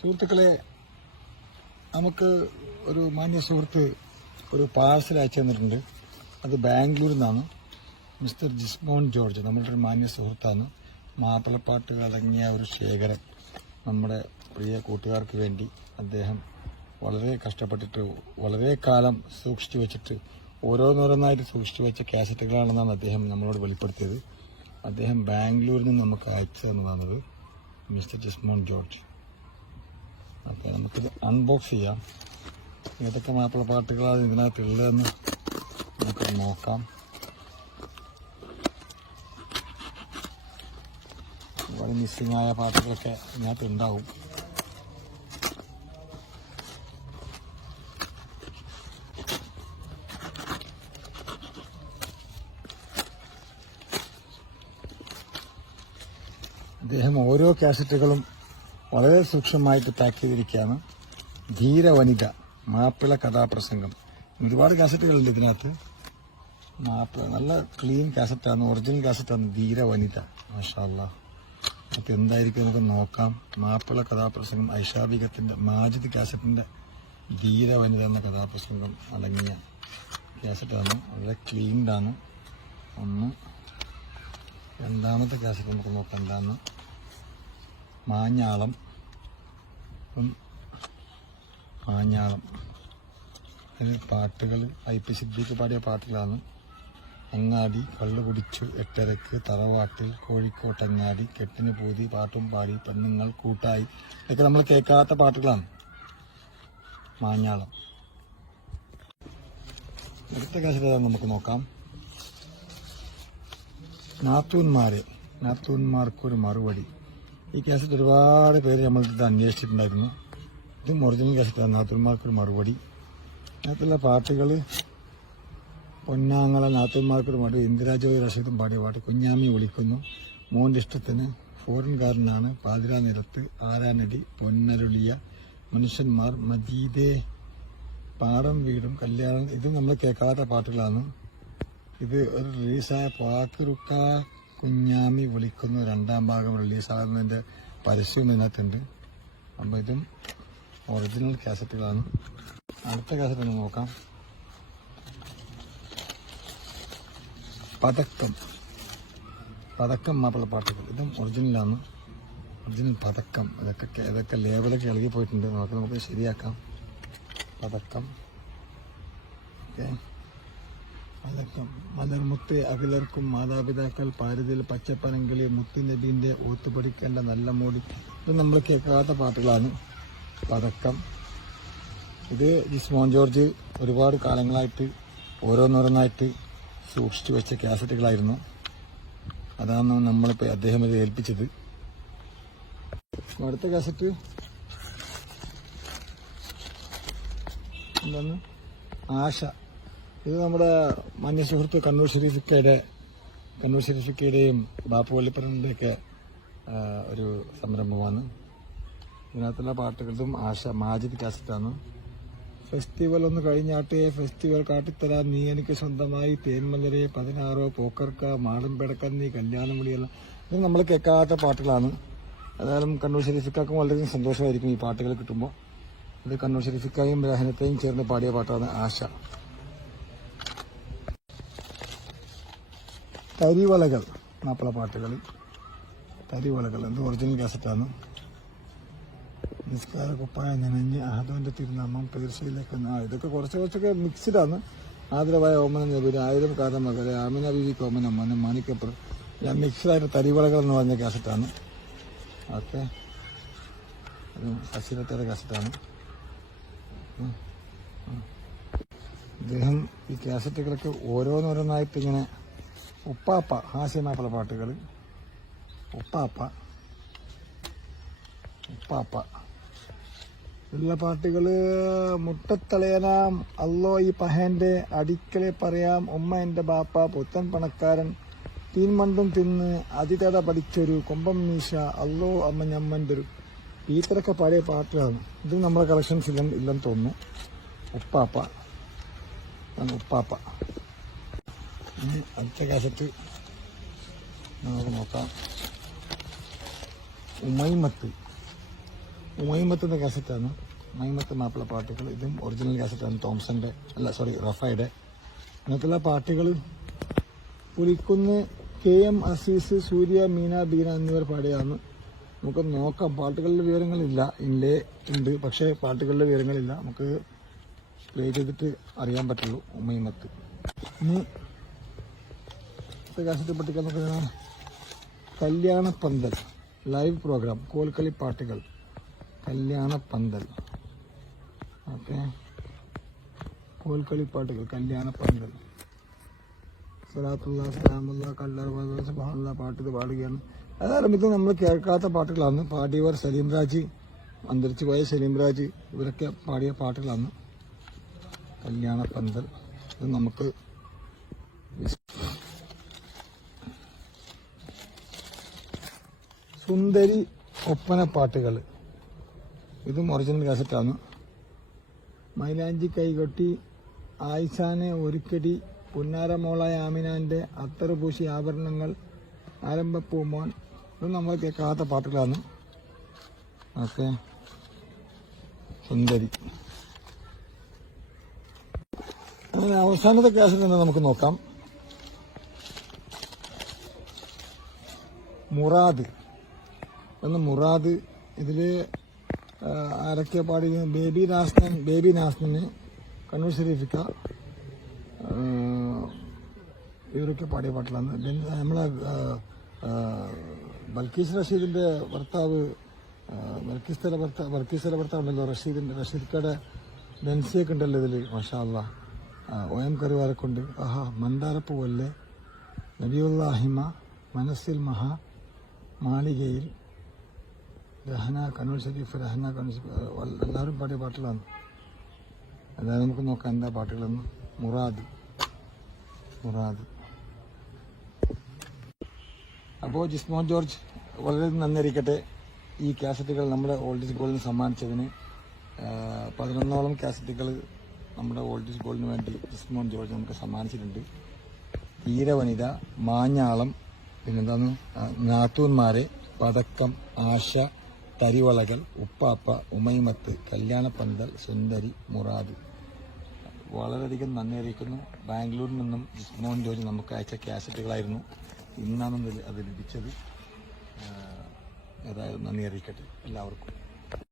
സുഹൃത്തുക്കളെ, നമുക്ക് ഒരു മാന്യ സുഹൃത്ത് ഒരു പാഴ്സൽ അയച്ചു തന്നിട്ടുണ്ട്. അത് ബാംഗ്ലൂരിൽ നിന്നാണ്. മിസ്റ്റർ ജിസ്മോൻ ജോർജ്, നമ്മളുടെ ഒരു മാന്യ സുഹൃത്താണ്. മാപ്പിളപ്പാട്ടുകൾ അടങ്ങിയ ഒരു ശേഖരം നമ്മുടെ പ്രിയ കൂട്ടുകാർക്ക് വേണ്ടി അദ്ദേഹം വളരെ കഷ്ടപ്പെട്ടിട്ട് വളരെ കാലം സൂക്ഷിച്ചു വെച്ചിട്ട് ഓരോന്നോരോന്നായിട്ട് സൂക്ഷിച്ചു വെച്ച കാസറ്റുകളാണെന്നാണ് അദ്ദേഹം നമ്മളോട് വെളിപ്പെടുത്തിയത്. അദ്ദേഹം ബാംഗ്ലൂരിൽ നിന്ന് നമുക്ക് അയച്ചു തന്നതാണത്, മിസ്റ്റർ ജിസ്മോൻ ജോർജ്. അപ്പോൾ നമുക്കിത് അൺബോക്സ് ചെയ്യാം. ഏതൊക്കെ മാപ്പിളപ്പാട്ടുകളാണ് ഇതിനകത്ത് ഉള്ളതെന്ന് നമുക്ക് നോക്കാം. ഒരുപാട് മിസ്സിംഗ് ആയ പാട്ടുകളൊക്കെ ഇതിനകത്ത് ഉണ്ടാവും. അദ്ദേഹം ഓരോ കാസറ്റുകളും വളരെ സൂക്ഷ്മമായിട്ട് പാക്ക് ചെയ്തിരിക്കുകയാണ്. ധീരവനിത, മാപ്പിള കഥാപ്രസംഗം. ഒരുപാട് കാസറ്റുകളുണ്ട് ഇതിനകത്ത്. മാപ്പിള നല്ല ക്ലീൻ കാസറ്റാണ്, ഒറിജിനൽ കാസറ്റാണ് ധീരവനിത. മാഷാ അല്ലാഹ്. അപ്പോൾ എന്തായിരിക്കും നമുക്ക് നോക്കാം. മാപ്പിള കഥാപ്രസംഗം ഐഷാബികത്തിൻ്റെ മാജിദ് കാസറ്റിൻ്റെ ധീരവനിത എന്ന കഥാപ്രസംഗം അടങ്ങിയ കാസറ്റാണ്. വളരെ ക്ലീൻഡാണ്. ഒന്ന്. രണ്ടാമത്തെ കാസറ്റ് നമുക്ക് നോക്കാം എന്താണ്. മാഞ്ഞാളം. അതിൽ പാട്ടുകൾ IP സിദ്ദീഖ് പാടിയ പാട്ടുകളാണ്. അങ്ങാടി, കള്ളു കുടിച്ചു, എട്ടരക്ക്, തറവാട്ടിൽ, കോഴിക്കോട്ടങ്ങാടി, കെട്ടിന് പൂതി, പാട്ടും പാടി, പെണ്ണുങ്ങൾ കൂട്ടായി, ഇതൊക്കെ നമ്മൾ കേൾക്കാത്ത പാട്ടുകളാണ്. മാഞ്ഞാളം. അടുത്ത കാസറ്റ് നമുക്ക് നോക്കാം. നാത്തൂന്മാർക്കൊരു മറുപടി. ഈ കാസറ്റ് ഒരുപാട് പേര് നമ്മളിത് അന്വേഷിച്ചിട്ടുണ്ടായിരുന്നു. ഇതും ഒറിജിനൽ കാസറ്റാണ്. നാത്തൂന്മാർക്കൊരു മറുപടി. അതിനകത്തുള്ള പാട്ടുകൾ പൊന്നാങ്ങള, നാത്തൂന്മാർക്കൊരു മറുപടി, ഇന്ദിരാജോയ് റഷീദും പാടിയ പാട്ട്, കുഞ്ഞാമി വിളിക്കുന്നു, മോൻ്റെ ഇഷ്ടത്തിന്, ഫോറിൻകാരനാണ്, പാതിരാ നിരത്ത്, ആരാനടി, പൊന്നരുളിയ, മനുഷ്യന്മാർ, മജീദേ, പാടം വീടും, കല്യാണം. ഇതും നമ്മൾ കേൾക്കാത്ത പാട്ടുകളാണ്. ഇത് ഒരു റിലീസായ പാക്കുറുക്ക കുഞ്ഞാമി വിളിക്കുന്നു രണ്ടാം ഭാഗം റിലീസാകുന്നതിൻ്റെ പരസ്യം ഇതിനകത്തുണ്ട്. അപ്പോൾ ഇതും ഒറിജിനൽ കാസറ്റുകളാണ്. അടുത്ത കാസറ്റ് ഒന്ന് നോക്കാം. പതക്കം മാപ്പിളപ്പാട്ടുകൾ. ഇതും ഒറിജിനലാണ്. ഒറിജിനൽ പതക്കം. ഇതൊക്കെ ലേബലൊക്കെ ഇളകി പോയിട്ടുണ്ട്. നമുക്ക് ശരിയാക്കാം. പതക്കം. ഓക്കെ. പതക്കം. മലർമുത്ത് അഖിലർക്കും മാതാപിതാക്കൾ, പാരിതിൽ പച്ചപ്പനങ്കിളി, മുത്തുനബീൻ്റെ ഓത്ത് പഠിക്കേണ്ട നല്ല മോടി. ഇത് നമ്മൾ കേൾക്കാത്ത പാട്ടുകളാണ്. പതക്കം. ഇത് ജിസ്മോൻ ജോർജ് ഒരുപാട് കാലങ്ങളായിട്ട് ഓരോന്നോരോന്നായിട്ട് സൂക്ഷിച്ചു വെച്ച കാസറ്റുകളായിരുന്നു. അതാണ് നമ്മളിപ്പോൾ അദ്ദേഹം ഇത് ഏൽപ്പിച്ചത്. അടുത്ത കാസറ്റ് എന്താണ്? ആശ. ഇത് നമ്മുടെ മാന്യ സുഹൃത്ത് കണ്ണൂർ ഷെരീഫിക്കയുടെയും ബാപ്പു വള്ളിപ്പറമ്പിൻ്റെയൊക്കെ ഒരു സംരംഭമാണ്. ഇതിനകത്തുള്ള പാട്ടുകളും ആശ മാജിദ് കാസറ്റാണ്. ഫെസ്റ്റിവൽ ഒന്ന് കഴിഞ്ഞാട്ടെ, ഫെസ്റ്റിവൽ കാട്ടിത്തരാൻ, നീ എനിക്ക് സ്വന്തമായി, തേന്മലരെ, 16, പോക്കർക്ക, മാടൻ പെടക്കന്നി, കല്യാണം വിളിയെല്ലാം. ഇത് നമ്മൾ കേൾക്കാത്ത പാട്ടുകളാണ്. ഏതായാലും കണ്ണൂർ ഷെരീഫിക്കും വളരെ സന്തോഷമായിരിക്കും ഈ പാട്ടുകൾ കിട്ടുമ്പോൾ. ഇത് കണ്ണൂർ ഷെരീഫിക്കയും രഹനത്തെയും ചേർന്ന് പാടിയ പാട്ടാണ് ആശ. തരിവളകൾ, മാപ്പിളപ്പാട്ടുകൾ. തരിവളകൾ എന്ത് ഒറിജിനൽ കാസറ്റാണ്. നിസ്കാര കുപ്പായ നനഞ്ഞ്, ആദവന്റെ തിരുനാമം, പേർച്ചയിലേക്ക്. ഇതൊക്കെ കുറച്ചൊക്കെ മിക്സ്ഡാണ്. ആദരവായ ഓമന നബീര്, 1000 കാതം മകളെ, ആമിന ബീവിക്ക് ഓമന മോനെ, മാണിക്കപ്പുറം. ഞാൻ മിക്സ്ഡായിട്ട് തരിവളകൾ എന്ന് പറഞ്ഞ കാസറ്റാണ്. ഓക്കെ. അശ്വരത്തയുടെ കാസറ്റാണ്. അദ്ദേഹം ഈ കാസറ്റുകളൊക്കെ ഓരോന്നോരോന്നായിട്ട് ഇങ്ങനെ ഉപ്പാപ്പ, ഹാസ്യമാപ്പിള പാട്ടുകൾ. ഉപ്പാപ്പ ഉള്ള പാട്ടുകൾ. മുട്ടത്തളയനാം, അല്ലോ ഈ പഹന്റെ, അടിക്കലെ പറയാം, ഉമ്മ എൻ്റെ ബാപ്പ, പുത്തൻ പണക്കാരൻ, തീൻമണ്ടും തിന്ന്, അതിതട പഠിച്ചൊരു, കൊമ്പം മീശ, അല്ലോ അമ്മ ഞമ്മൻ്റെ ഒരു. ഈത്തരൊക്കെ പാടിയ പാട്ടുകളാണ്. ഇത് നമ്മുടെ കളക്ഷൻസ് ഇല്ലെന്ന് തോന്നുന്നു. ഉപ്പാപ്പ. അടുത്ത കാസറ്റ് നമുക്ക് നോക്കാം. ഉമൈമത്ത്. ഉമൈമത്തിന്റെ കാസറ്റാണ്. ഉമൈമത്ത് മാപ്പിള പാട്ടുകൾ. ഇതും ഒറിജിനൽ കാസറ്റാണ്. തോംസന്റെ റഫയുടെ. അങ്ങനത്തുള്ള പാട്ടുകൾ പുലിക്കുന്ന് KM അസീസ്, സൂര്യ, മീന, ബീന എന്നിവർ പാടിയാണ്. നമുക്ക് നോക്കാം. പാട്ടുകളുടെ വിവരങ്ങളില്ല. ഇല്ലേ ഉണ്ട്, പക്ഷേ പാട്ടുകളുടെ വിവരങ്ങളില്ല. നമുക്ക് പ്ലേ ചെയ്തിട്ട് അറിയാൻ പറ്റുള്ളൂ. ഉമൈമത്ത്. ഇനി കാസറ്റ് പട്ടിക നോക്കുന്നത് കല്യാണപ്പന്തൽ ലൈവ് പ്രോഗ്രാം. കോൽക്കളി പാട്ടുകൾ. കല്യാണപ്പന്തൽ. ഓക്കെ, കോൽക്കളി പാട്ടുകൾ. കല്യാണപ്പന്തൽ. സലാത്തുള്ള, സലാമുള്ള, കല്ലറ, സുബ്ഹാനല്ലാഹ് പാട്ട് ഇത് പാടുകയാണ്. അതായത് ഇത് നമ്മൾ കേൾക്കാത്ത പാട്ടുകളാണ്. പാടിയവർ സലീം രാജ്, അന്തരിച്ചു പോയ സലീം രാജ്, ഇവരൊക്കെ പാടിയ പാട്ടുകളാണ്. കല്യാണപ്പന്തൽ. ഇത് നമുക്ക് സുന്ദരി ഒപ്പന പാട്ടുകൾ. ഇതും ഒറിജിനൽ കാസറ്റാണ്. മൈലാഞ്ചി കൈകൊട്ടി, ആയിഷാനെ ഒരുക്കടി, പുന്നാരമോളായ ആമിനാന്റെ അത്തറുപൂശി ആഭരണങ്ങൾ, ആരംഭപ്പൂമോൻ. ഇത് നമ്മൾ കേൾക്കാത്ത പാട്ടുകളാണ്. ഓക്കെ, സുന്ദരി. അങ്ങനെ അവസാനത്തെ കാസറ്റ് തന്നെ നമുക്ക് നോക്കാം. മുറാദ്. മുറാദ്. ഇതില് ആരൊക്കെ പാടി? ബേബി നാസ്നന്, കണ്ണൂർ ഷരീഫിക്ക, ഇവരൊക്കെ പാടിയ പാട്ടിലാണ്. നമ്മളെ ബൽക്കീസ് റഷീദിന്റെ ഭർത്താവ്, ബൽക്കീസിന്റെ ഭർത്താവുണ്ടല്ലോ റഷീദ്ക്കയുടെ ബെൻസിയൊക്കെ ഉണ്ടല്ലോ ഇതില്. മാഷാ അല്ലാ. OM കരുവാരക്കുണ്ട്. ആഹാ, മന്ദാരപ്പൂ വല്ലേ, നബിയുല്ലാഹിമ, മനസ്സിൽ മഹാ, മാളികയിൽ, രഹന, കണ്ണൂർ ഷരീഫ്, രഹന, കണ്ണൂർ ഷരീഫ്, എല്ലാവരും പാടിയ പാട്ടുകളാണ്. അതായത് നമുക്ക് നോക്കാം എന്താ പാട്ടുകളെന്ന്. മുറാദ്. അപ്പോൾ ജിസ്മോൻ ജോർജ് വളരെ നന്ദിയിരിക്കട്ടെ. ഈ കാസറ്റുകൾ നമ്മുടെ ഓൾഡ് ഗോൾഡിന് സമ്മാനിച്ചതിന്. 11ഓളം കാസറ്റുകൾ നമ്മുടെ ഓൾഡ് ഗോൾഡിന് വേണ്ടി ജിസ്മോൻ ജോർജ് നമുക്ക് സമ്മാനിച്ചിട്ടുണ്ട്. തീരവനിത, മാഞ്ഞാളം, പിന്നെന്താണ്, നാത്തൂന്മാരെ, പതക്കം, ആശ, തരിവളകൾ, ഉപ്പാപ്പ, ഉമൈമത്ത്, കല്യാണപ്പന്തൽ, സുന്ദരി, മുറാദ്. വളരെയധികം നന്ദി അറിയിക്കുന്നു. ബാംഗ്ലൂരിൽ നിന്നും ജിസ്മോൻ ജോർജ് നമുക്ക് അയച്ച കാസറ്റുകളായിരുന്നു. ഇന്നാണ് അത് ലഭിച്ചത്. ഏതായാലും നന്ദി അറിയിക്കട്ടെ എല്ലാവർക്കും.